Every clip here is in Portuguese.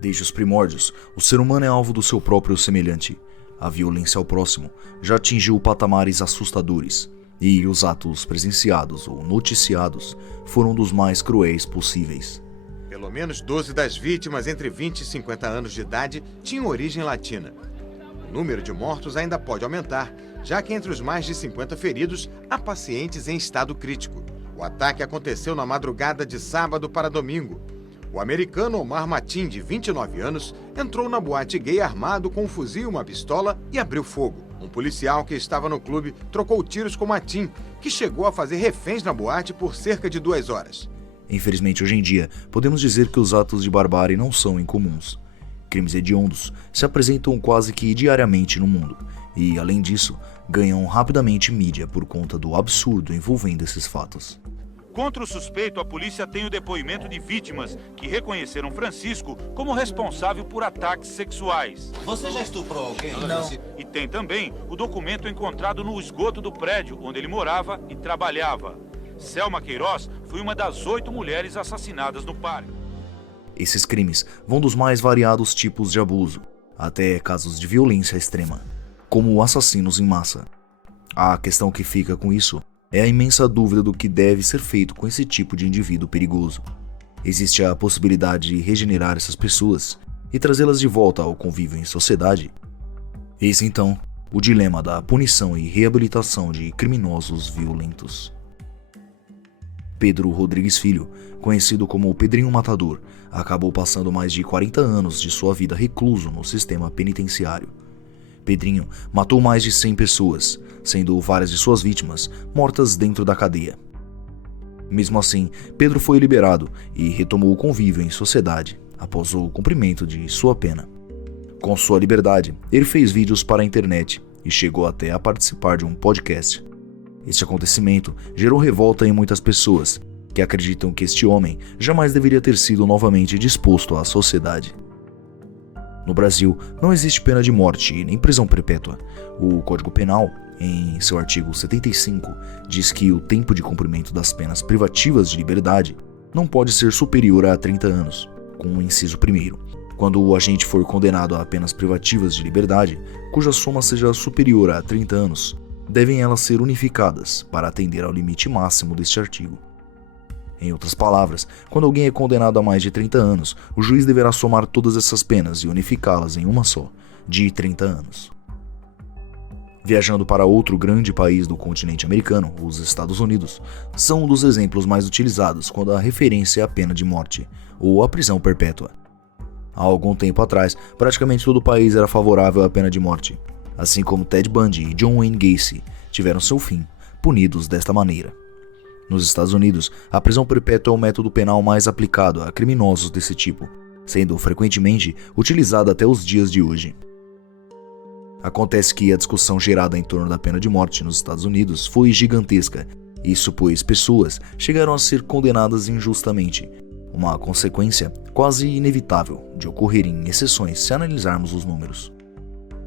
Desde os primórdios, o ser humano é alvo do seu próprio semelhante. A violência ao próximo já atingiu patamares assustadores, e os atos presenciados ou noticiados foram dos mais cruéis possíveis. Pelo menos 12 das vítimas entre 20 e 50 anos de idade tinham origem latina. O número de mortos ainda pode aumentar, já que entre os mais de 50 feridos há pacientes em estado crítico. O ataque aconteceu na madrugada de sábado para domingo. O americano Omar Mateen, de 29 anos, entrou na boate gay armado com um fuzil e uma pistola e abriu fogo. Um policial que estava no clube trocou tiros com Mateen, que chegou a fazer reféns na boate por cerca de 2 horas. Infelizmente, hoje em dia, podemos dizer que os atos de barbárie não são incomuns. Crimes hediondos se apresentam quase que diariamente no mundo e, além disso, ganham rapidamente mídia por conta do absurdo envolvendo esses fatos. Contra o suspeito, a polícia tem o depoimento de vítimas que reconheceram Francisco como responsável por ataques sexuais. Você já estuprou alguém? Não. E tem também o documento encontrado no esgoto do prédio onde ele morava e trabalhava. Selma Queiroz foi uma das 8 mulheres assassinadas no parque. Esses crimes vão dos mais variados tipos de abuso, até casos de violência extrema, como assassinos em massa. A questão que fica com isso é a imensa dúvida do que deve ser feito com esse tipo de indivíduo perigoso. Existe a possibilidade de regenerar essas pessoas e trazê-las de volta ao convívio em sociedade? Eis então o dilema da punição e reabilitação de criminosos violentos. Pedro Rodrigues Filho, conhecido como Pedrinho Matador, acabou passando mais de 40 anos de sua vida recluso no sistema penitenciário. Pedrinho matou mais de 100 pessoas, sendo várias de suas vítimas mortas dentro da cadeia. Mesmo assim, Pedro foi liberado e retomou o convívio em sociedade após o cumprimento de sua pena. Com sua liberdade, ele fez vídeos para a internet e chegou até a participar de um podcast. Este acontecimento gerou revolta em muitas pessoas, que acreditam que este homem jamais deveria ter sido novamente disposto à sociedade. No Brasil, não existe pena de morte e nem prisão perpétua. O Código Penal, em seu artigo 75, diz que o tempo de cumprimento das penas privativas de liberdade não pode ser superior a 30 anos, com o inciso 1º. Quando o agente for condenado a penas privativas de liberdade, cuja soma seja superior a 30 anos, devem elas ser unificadas para atender ao limite máximo deste artigo. Em outras palavras, quando alguém é condenado a mais de 30 anos, o juiz deverá somar todas essas penas e unificá-las em uma só, de 30 anos. Viajando para outro grande país do continente americano, os Estados Unidos, são um dos exemplos mais utilizados quando a referência é a pena de morte, ou a prisão perpétua. Há algum tempo atrás, praticamente todo o país era favorável à pena de morte, assim como Ted Bundy e John Wayne Gacy tiveram seu fim, punidos desta maneira. Nos Estados Unidos, a prisão perpétua é o método penal mais aplicado a criminosos desse tipo, sendo frequentemente utilizada até os dias de hoje. Acontece que a discussão gerada em torno da pena de morte nos Estados Unidos foi gigantesca, isso pois pessoas chegaram a ser condenadas injustamente, uma consequência quase inevitável de ocorrer em exceções se analisarmos os números.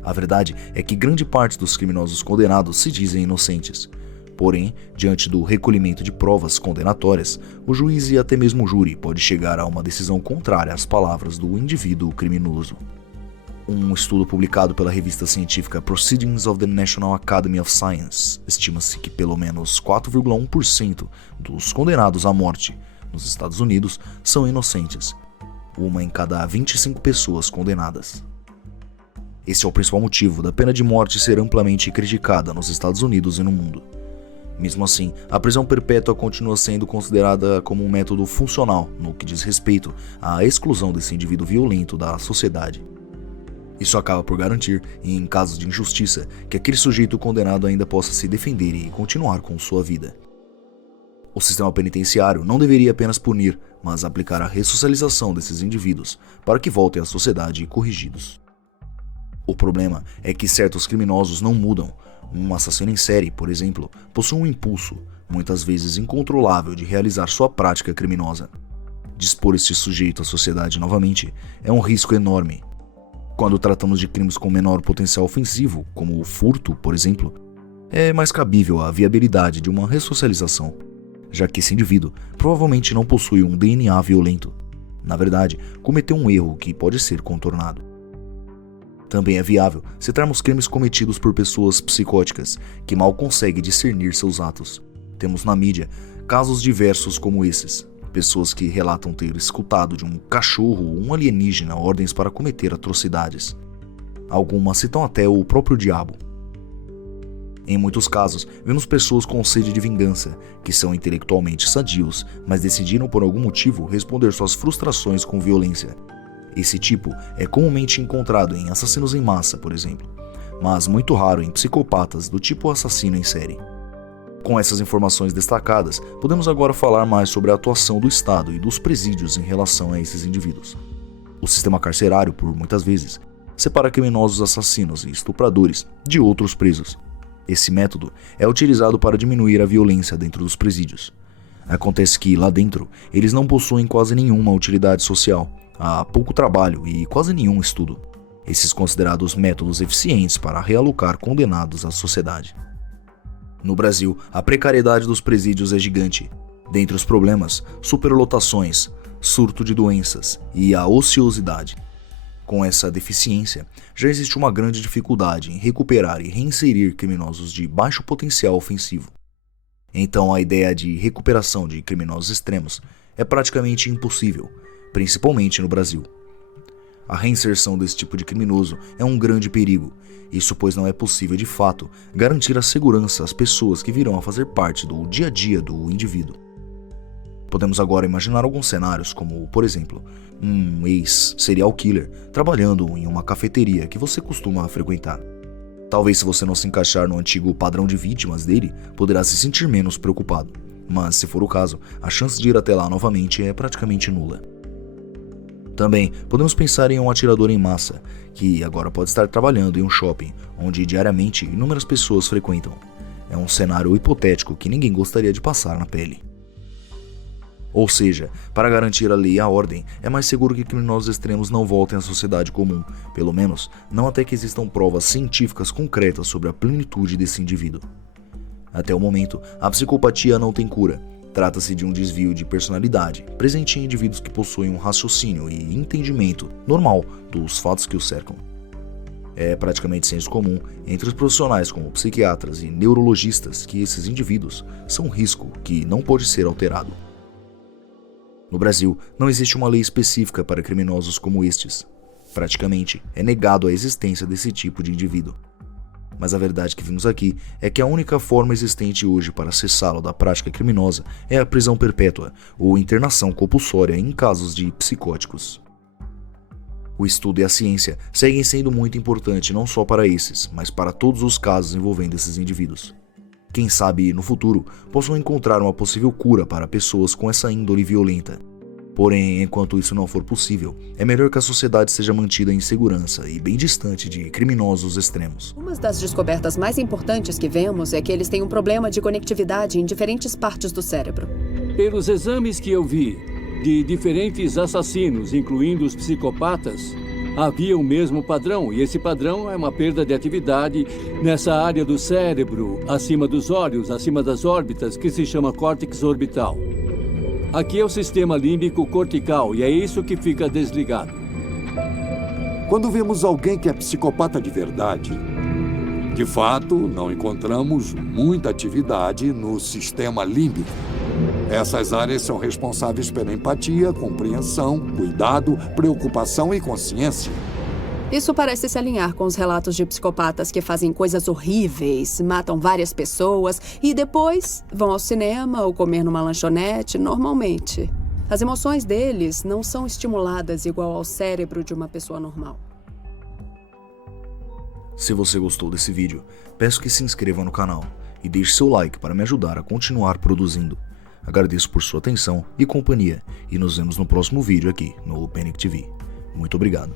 A verdade é que grande parte dos criminosos condenados se dizem inocentes. Porém, diante do recolhimento de provas condenatórias, o juiz e até mesmo o júri pode chegar a uma decisão contrária às palavras do indivíduo criminoso. Um estudo publicado pela revista científica Proceedings of the National Academy of Science estima-se que pelo menos 4,1% dos condenados à morte nos Estados Unidos são inocentes, uma em cada 25 pessoas condenadas. Esse é o principal motivo da pena de morte ser amplamente criticada nos Estados Unidos e no mundo. Mesmo assim, a prisão perpétua continua sendo considerada como um método funcional no que diz respeito à exclusão desse indivíduo violento da sociedade. Isso acaba por garantir, em casos de injustiça, que aquele sujeito condenado ainda possa se defender e continuar com sua vida. O sistema penitenciário não deveria apenas punir, mas aplicar a ressocialização desses indivíduos para que voltem à sociedade corrigidos. O problema é que certos criminosos não mudam. Um assassino em série, por exemplo, possui um impulso, muitas vezes incontrolável, de realizar sua prática criminosa. Dispor este sujeito à sociedade novamente é um risco enorme. Quando tratamos de crimes com menor potencial ofensivo, como o furto, por exemplo, é mais cabível a viabilidade de uma ressocialização, já que esse indivíduo provavelmente não possui um DNA violento. Na verdade, cometeu um erro que pode ser contornado. Também é viável citarmos crimes cometidos por pessoas psicóticas que mal conseguem discernir seus atos. Temos na mídia casos diversos como esses. Pessoas que relatam ter escutado de um cachorro ou um alienígena ordens para cometer atrocidades. Algumas citam até o próprio diabo. Em muitos casos, vemos pessoas com sede de vingança, que são intelectualmente sadios, mas decidiram por algum motivo responder suas frustrações com violência. Esse tipo é comumente encontrado em assassinos em massa, por exemplo, mas muito raro em psicopatas do tipo assassino em série. Com essas informações destacadas, podemos agora falar mais sobre a atuação do Estado e dos presídios em relação a esses indivíduos. O sistema carcerário, por muitas vezes, separa criminosos assassinos e estupradores de outros presos. Esse método é utilizado para diminuir a violência dentro dos presídios. Acontece que, lá dentro, eles não possuem quase nenhuma utilidade social, há pouco trabalho e quase nenhum estudo. Esses considerados métodos eficientes para realocar condenados à sociedade. No Brasil, a precariedade dos presídios é gigante. Dentre os problemas, superlotações, surto de doenças e a ociosidade. Com essa deficiência, já existe uma grande dificuldade em recuperar e reinserir criminosos de baixo potencial ofensivo. Então a ideia de recuperação de criminosos extremos é praticamente impossível, principalmente no Brasil. A reinserção desse tipo de criminoso é um grande perigo, isso pois não é possível de fato garantir a segurança às pessoas que virão a fazer parte do dia a dia do indivíduo. Podemos agora imaginar alguns cenários como, por exemplo, um ex-serial killer trabalhando em uma cafeteria que você costuma frequentar. Talvez se você não se encaixar no antigo padrão de vítimas dele, poderá se sentir menos preocupado, mas se for o caso, a chance de ir até lá novamente é praticamente nula. Também podemos pensar em um atirador em massa, que agora pode estar trabalhando em um shopping, onde diariamente inúmeras pessoas frequentam. É um cenário hipotético que ninguém gostaria de passar na pele. Ou seja, para garantir a lei e a ordem, é mais seguro que criminosos extremos não voltem à sociedade comum, pelo menos não até que existam provas científicas concretas sobre a plenitude desse indivíduo. Até o momento, a psicopatia não tem cura. Trata-se de um desvio de personalidade, presente em indivíduos que possuem um raciocínio e entendimento normal dos fatos que os cercam. É praticamente senso comum entre os profissionais como psiquiatras e neurologistas que esses indivíduos são um risco que não pode ser alterado. No Brasil, não existe uma lei específica para criminosos como estes. Praticamente, é negado a existência desse tipo de indivíduo. Mas a verdade que vimos aqui é que a única forma existente hoje para cessá-lo da prática criminosa é a prisão perpétua ou internação compulsória em casos de psicóticos. O estudo e a ciência seguem sendo muito importantes não só para esses, mas para todos os casos envolvendo esses indivíduos. Quem sabe, no futuro, possam encontrar uma possível cura para pessoas com essa índole violenta. Porém, enquanto isso não for possível, é melhor que a sociedade seja mantida em segurança e bem distante de criminosos extremos. Uma das descobertas mais importantes que vemos é que eles têm um problema de conectividade em diferentes partes do cérebro. Pelos exames que eu vi de diferentes assassinos, incluindo os psicopatas, havia o mesmo padrão, e esse padrão é uma perda de atividade nessa área do cérebro, acima dos olhos, acima das órbitas, que se chama córtex orbital. Aqui é o sistema límbico cortical, e é isso que fica desligado. Quando vemos alguém que é psicopata de verdade, de fato, não encontramos muita atividade no sistema límbico. Essas áreas são responsáveis pela empatia, compreensão, cuidado, preocupação e consciência. Isso parece se alinhar com os relatos de psicopatas que fazem coisas horríveis, matam várias pessoas e depois vão ao cinema ou comer numa lanchonete normalmente. As emoções deles não são estimuladas igual ao cérebro de uma pessoa normal. Se você gostou desse vídeo, peço que se inscreva no canal e deixe seu like para me ajudar a continuar produzindo. Agradeço por sua atenção e companhia e nos vemos no próximo vídeo aqui no Panic TV. Muito obrigado.